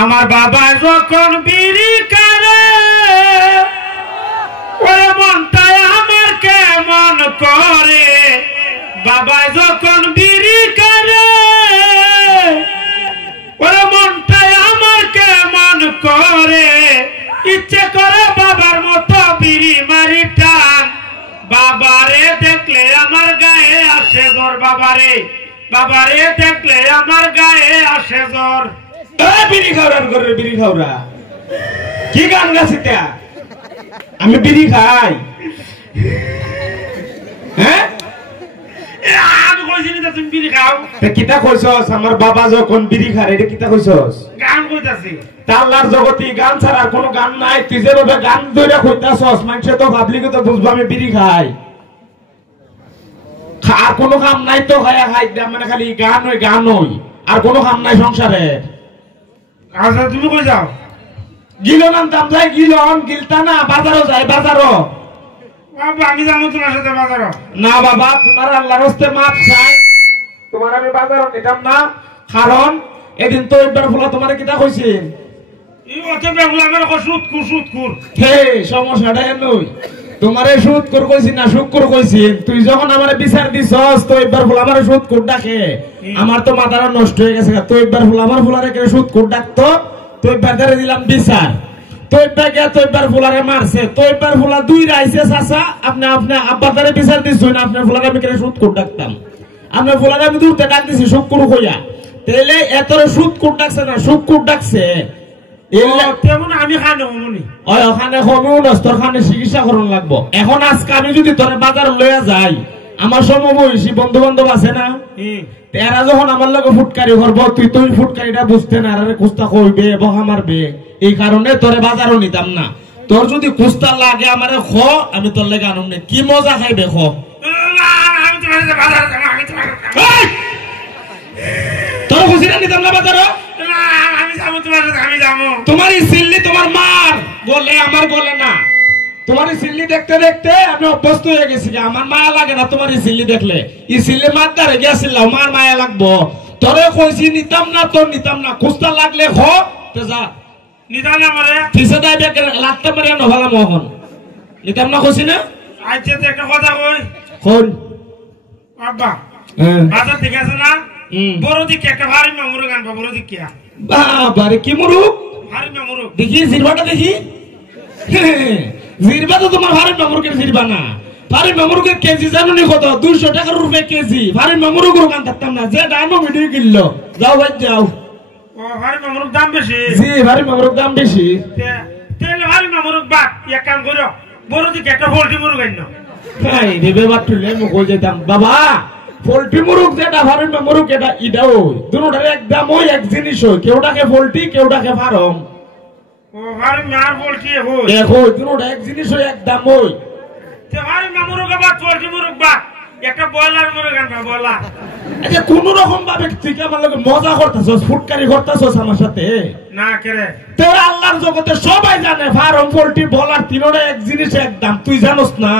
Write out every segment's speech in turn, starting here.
আমার বাবা যখন বিড়ি কারে ওই মনটাই আমার কেমন করে, বাবা যখন বিড়ি কারে ওই মনটাই আমার কেমন করে, ইচ্ছে করে বাবার মতো বিড়ি মারি টান, বাবারে দেখলে আমার গায়ে আসে জ্বর, বাবারে দেখলে আমার গায়ে আসে জ্বর। বিড়ি খাওয়ার করে বিড়ি খাওয়া কি গান গাছিতে আমি বিড়ি খাই? হ্যাঁ আমি কইছি না তুমি বিড়ি খাও। কিতা কইছস? আমার বাবা যখন বিড়ি খায় এটা কিতা কইছস? গান কইতাছি। তাল্লার জগতে গান ছাড়া কোনো গান নাই। তুই যেভাবে গান ধরে কইতাছস মানুষ তো পাবলিক তো বুঝবো আমি বিড়ি খাই। আর কোনো কাম নাই তো খায়া খাই মানে খালি গান হই আর কোনো কাম নাই সংসারে। আচ্ছা তুমি কই যাও? গিলন আনতাম যাই, গিলন গিলতা না বাজারও যাই বাজারও। বাবা আমি যাবো তোমার সাথে বাজারও। না বাবা তোমার আল্লাহর হস্তে মাপ চাই, তোমার আমি বাজারও নিতাম না। কারণ এদিন তো একবার ফুলা তোমার কিতা কইছি এই অতটা ফুলা আমার সুদকুর হে সমস্যাটা নই। তোমারে সুদকুর কইছি না শুক্কুর কইছি? তুই যখন আমারে বিচার দিছস তো একবার ফুলা আমারে সুদকুর ডাকে, আমার তো মাথাটা নষ্ট হয়ে গেছে। তো একবার ফুলা আমার ফুলারে কে সুদকুর ডাকতো, তো একবার ধরে দিলাম বিচার। তো একবার কে তো একবার ফুলারে মারছে, তো একবার ফুলা দুই রাইছে চাচা আপনি আব্বার দ্বারা বিচার দিচ্ছেন, আপনার ফুলারে আমি কে সুদকুর ডাকতাম, আপনার ফুলারে আমি দূরতে ডাক দিছি শুক্কুর কইয়া। তাহলে এত সুদকুর ডাকছে না শুক্কুর ডাকছে তেমন আমি খানে হমনি ওই ওখানে কমিও নস্তর খানে চিকিৎসা করন লাগবো। এখন আজকে আমি যদি তোরে বাজার লইয়া যাই, আমার সমবয়সী বন্ধু বান্ধব আছে না, এরা যখন আমার লগে ফুটকারি করবো তুই ফুটকারিটা বুঝতে না, আরে কুস্তা কইবে বহা মারবে, এই কারণে তোরে বাজারও নিতাম না। তোর যদি কুস্তা লাগে আমারে খ, আমি তোর লেগে আনুম নে। কি মজা খাইবে খ? তোর খুশি না নিতাম না বাজারও? তোমার সিল্লি তোমার মার বলে আমার বলে না। তোমার সিল্লি দেখতে দেখতে আমি অভ্যস্ত হয়ে গেছি, আমার মায়া লাগে না তোমার সিল্লি দেখলে। ই সিল্লি মার দ্বারে গেছিল মার মায়া লাগবো। তোরে কইছি নিতাম না, তোর নিতাম না। কুস্তা লাগলে খ যা নিতাম না মারে ফিসে দেয় লাগতে পারে নভালা মোহন নিতাম না কইছি না। আচ্ছা একটা কথা কই কোন আব্বা বাজার থেকে আছে না বড় দিকে একটা ভারী মামুর গান বড় দিকে বাবারে কি মুরুক ভারী মামুর দেখি জিরবাটা দেখি। জিরবা তো তোমার ভারী মামুরকে জিরবা না, ভারী মামুরকে কেজি জানো নি কত? 200 টাকা রুপে কেজি। ভারী মামুর গুলো গান থাকতাম না, যে দামও ভিডিও কিনলো। যাও ভাই যাও। ও ভারী মামুর দাম বেশি? জি ভারী মামুর দাম বেশি। তেলে ভারী মামুর বাদ এক কাম করো বড় দিকে একটা পোল্ট্রি মুরগ গাইন না। ভাই রেবে বাটুলে মুখো যেতাম বাবা। পোল্ট্রি মুরগ যেটা ভারী মামুরক এটা ইটাও দুটোটার একদম ওই এক জিনিস হয়। কেউটাকে পোল্ট্রি কেউটাকে ফার্ম। ও ভারী মার পোল্ট্রি হই দেখো দুটোটা এক জিনিস হয় একদম ওই। তে ভারী মামুরক বাদ পোল্ট্রি মুরগ বাদ একটা বয়লার মুরগ গান বয়লার। আচ্ছা কোন রকম ভাবে তুই আমার লগে মজা করতেছস, ফুটকারি করতেছস আমার সাথে না কেরে? তো আল্লাহর জগতে সবাই জানে ফার্ম পোল্ট্রি বলার তিনোটা এক জিনিস একদম। তুই জানোস না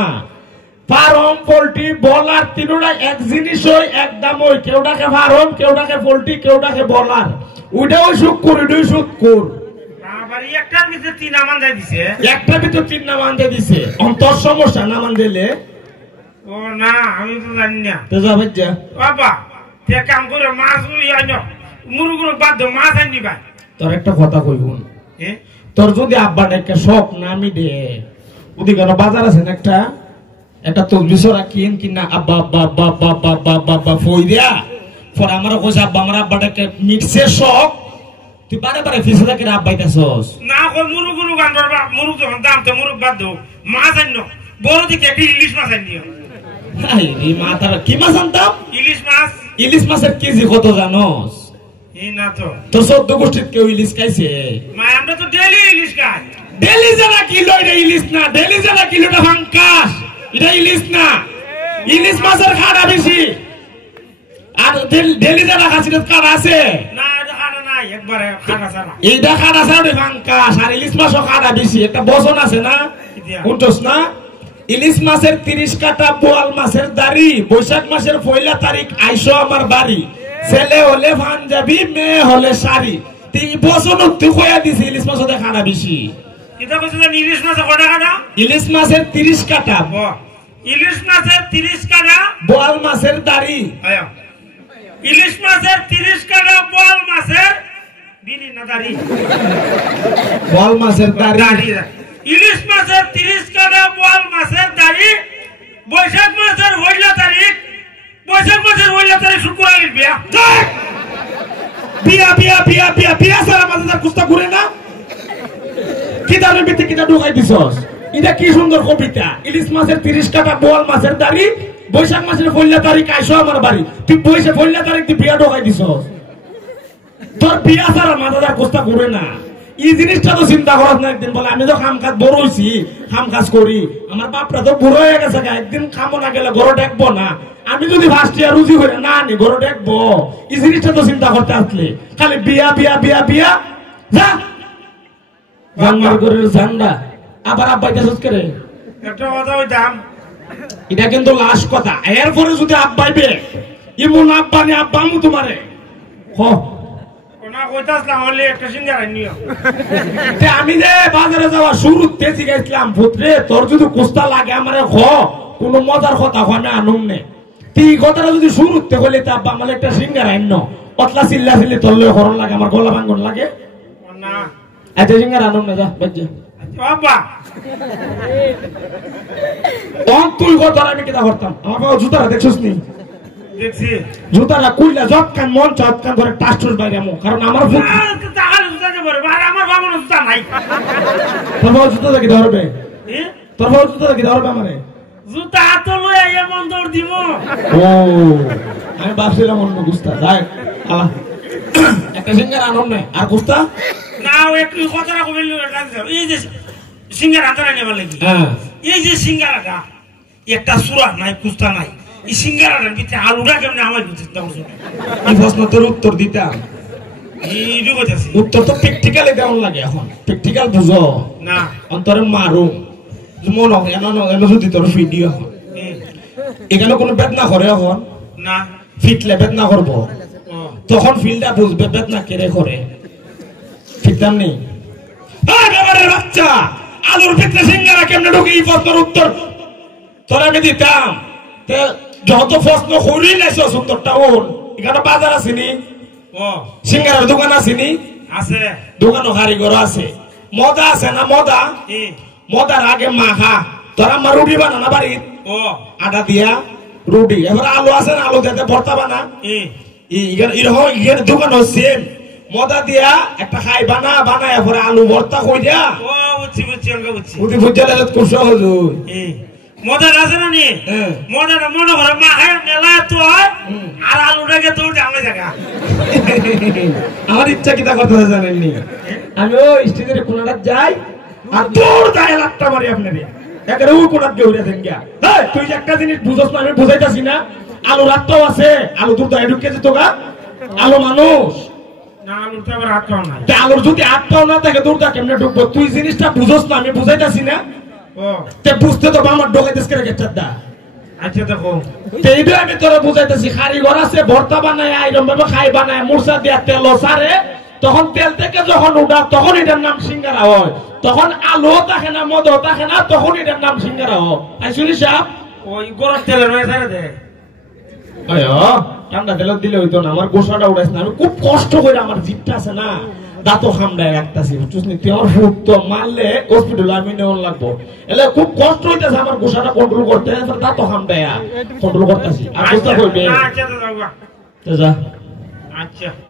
ফার্ম পোল্ট্রি বলার তিনোটা এক জিনিস ওই একদম ওই। কেউটাকে ফার্ম কেউটাকে পোল্ট্রি কেউটাকে বলার। ওইটাও শুক্কুর ওইটাও শুক্কুর। একটার ভিতরে 3 নামান যাই দিছে, একটা ভিতর 3 নামান দিয়ে দিছে। অন্তর সমস্যা নামান দিলে ও না আমি তো জানি না। তো যা ভাই যা বাবা তে কাম করে মাছ আইনো মুরগুলো বাদ দে মাছ আইনি ভাই। তোর একটা কথা কইবুন, তোর যদি আব্বাটা একটা শখ না আমি দে ওদিকে বাজার আছে না একটা একটা তসবিসরা কিনা আব্বা আব্বা আব্বা আব্বা আব্বা আব্বা আব্বা আব্বা ফই দিয়া পরে আমারও কইছে আব্বা আমার আব্বাটাকে মিক্সের শখ। তুই বারে বারে ফিসে থাকে আব্বাইতেছস না কই মুরগুলো গান বাবা মুরগ যখন দাম তো মুরগ বাদ দাও মাছ আইনো বড় দিকে একটা ইলিশ মাছ আইনিও। আই রে মাথার কি মাছ আনতাম? ইলিশ মাছ। ইলিশ মাছের কেজি কত জানোস? এই না তো তোর 14 গোষ্ঠীর কেউ ইলিশ খাইছে? মা আমরা তো ডেইলি ইলিশ খাই। ডেইলি যারা কিলো এটা ইলিশ না, ডেইলি যারা কিলোটা ফাঙ্কাস এটা ইলিশ না। ইলিশ মাছের খাড়া বেশি আর ডেইলি যারা খাসি কাটা আছে না। এটা খাড়া নাই একবারে খাড়া ছাড়া। এইটা খাড়া ছাড়া ফাঙ্কাস আর ইলিশ মাছও খাড়া বেশি। একটা বচন আছে না উঠোস না? ইলিশ মাছের 30 কাটা বোয়াল মাছের দাড়ি, বৈশাখ মাসের 1 তারিখ আইসো আমার বাড়ি, ছেলে হলে পাঞ্জাবি মেয়ে হলে শাড়ি, তুই বছর তুই কয়া দিছি ইলিশ মাছ ওদের খানা বেশি কিতা কইছ যে ইলিশ মাছ কটা কাটা ইলিশ মাছের 30 কাটা ইলিশ মাছের 30 কাটা বোয়াল মাছের দাড়ি আয়া ইলিশ মাছের 30 কাটা বোয়াল মাছের বিড়ি না দাড়ি বোয়াল মাছের দাড়ি ইলিশ মাছের 30 কাটা বোয়াল মাছের দাড়ি বৈশাখ মাসের হইলা তারিখ বৈশাখ মাসের হইলা তারিখ শুক্রবারের বিয়া বিয়া বিয়া বিয়া বিয়া বিয়া সারা মাঝে কুস্তা ঘুরে না কি দাঁড়ের ভিতরে কিটা ঢুকাই দিছস এটা কি সুন্দর কবিতা ইলিশ মাছের 30 কাটা বোয়াল মাছের দাড়ি বৈশাখ মাসের ফল্লা তারিখ আইসো আমার বাড়ি তুই বৈশাখ ফল্লা তারিখ তুই বিয়া ঢুকাই দিছস তোর বিয়া সারা মাঝে কুস্তা ঘুরে না এই জিনিসটা তো চিন্তা করাস না একদিন বলে আমি তো কাম কাজ বড় হইছি কাম কাজ করি আমার বাপটা তো বুড়ো হয়ে গেছে একদিন খামো না গেলে ঘরে দেখবো না আমি যদি ফার্স্ট ইয়ার রুজি করে না আনি ঘরে দেখবো এই জিনিসটা তো চিন্তা করতে আসলে খালি বিয়া বিয়া বিয়া বিয়া যা জানমার করে ঝান্ডা আবার আব্বাইতে সুচ করে একটা কথা হইতাম এটা কিন্তু লাস্ট কথা এরপরে যদি আব্বাইবে ইমন আব্বা নি আব্বা আমু তোমারে হ কোনা কইতাছলাম হলে একটা সিঙ্গারা নিও আমি যে বাজারে যাওয়া শুরুতে শিখাইছিলাম পুত্রে তোর যদি কুস্তা লাগে আমারে খ কোন মজার কথা হয় না আনুম নে তুই কথাটা যদি শুরুতে হইলে তা আব্বা আমার একটা সিঙ্গারা আইন পতলা চিল্লা চিল্লি তোরলে হরণ লাগে আমার গলা ভাঙ্গন লাগে না এত সিঙ্গারা আনুম না যা বাজ্জা বাবা তুই কথা আমি কিতা করতাম আমার বাবা জুতারা দেখছিস নি দেখছি জুতারা কুইলা জব কান মন চপ কান করে টাস্টুর বাইরে আমো কারণ আমার ফুট তাহলে জুতাতে পারে আর আমার বাবা জুতা নাই তোর বাবা জুতা দেখি ধরবে তোর বাবা জুতা দেখি ধরবে আমারে জুতা হাত লই আইয়া বন্দর দিব ও আমি ভাবছিলাম অন্য গুস্তা যাই আলা একটা সিঙ্গারা আনুম না আর গুস্তা না একটু কথাটা কইল এই যে সিঙ্গারা আনতে নেবার লাগি এই যে সিঙ্গারাটা একটা সুরা নাই কুস্তা নাই এই সিঙ্গারাটার ভিতরে আলুটা কেমনে আমার চিন্তা করছো এই প্রশ্ন তোর উত্তর দিতাম এইটু কইতাছি উত্তর তো প্র্যাকটিক্যালি দেওয়ান লাগে এখন প্র্যাকটিক্যাল বুঝো না অন্তরে মারু মন এনে যদি তোর ভিডিও এখন এখানে কোনো বেদনা করে এখন না ফিটলে বেদনা করবো তখন ফিলটা বুঝবে বেদনা কেড়ে করে ফিরতাম নেই বাচ্চা আলুর ভিতরে সিঙ্গারা কেমনে ঢুকে এই প্রশ্নের উত্তর তোর আমি দিতাম যত প্রশ্ন করি নাইছো উত্তরটা ওর এখানে বাজার আসেনি সিঙ্গারার দোকান আসেনি আছে দোকানও কারিগর আছে মদা আছে না মদা মদার আগে মাখা তোরা আমার রুটি বানানা বাড়ির আটা দিয়া রুটি এবার আলু আছে না আলু দিতে ভর্তা বানা এরকম দোকান হচ্ছে মদা দিয়া একটা খাই বানা বানায় এরপরে আলু ভর্তা কই দিয়া বুঝি বুঝলে কুসা হজুর মজার আছে না নি মজার মনে করে মা হ্যাঁ মেলা তো আর আলুটাকে তোর জানলে জায়গা আমার ইচ্ছা কিতা করতে জানেননি আমি ওই স্টেজের কোনাটা যাই আর দৌড় যায় লাট্টা মারি আপনারে একেবারে ওই কোনার দৌড়ে দেন গিয়া তুই যে একটা জিনিস বুঝছ না আমি বুঝাইতাছি না আলু রাতটাও আছে আলু দুধ ঢুকে যেত গা আলু মানুষ আলুর যদি আটটাও না থাকে দূরটা কেমনে ঢুকবো তুই জিনিসটা বুঝছ না আমি বুঝাইতাছি না বুঝতে তো আমার ঢোকাইতেছ করে গেটার দা আচ্ছা দেখো এইটা আমি তোরা বুঝাইতেছি কারিগর আছে ভর্তা বানায় আইরম ভাবে খাই বানায় মুরসা দিয়া তেল সারে তখন তেল থেকে যখন উঠা তখন এটার নাম সিঙ্গারা হয় তখন আলু থাকে না মদ থাকে না তখন এটার নাম সিঙ্গারা হয় আইসুলি সাহেব ওই গরম তেলের মধ্যে ছাড়ে দে ঠান্ডা তেল দিলে হইতো না আমার গোসাটা উড়াইছে না আমি খুব কষ্ট করে আমার জিপটা আছে না দাঁতো খামড়ায় রাখতেছি বুঝছিস নি তুই আমার ফুট তো মারলে হসপিটালে আমি নেওয়ার লাগবো এলে খুব কষ্ট হইতেছে আমার গোসাটা কন্ট্রোল করতে দাঁতো খামড়ায় কন্ট্রোল করতেছি আর বুঝতে করবে আচ্ছা যা আচ্ছা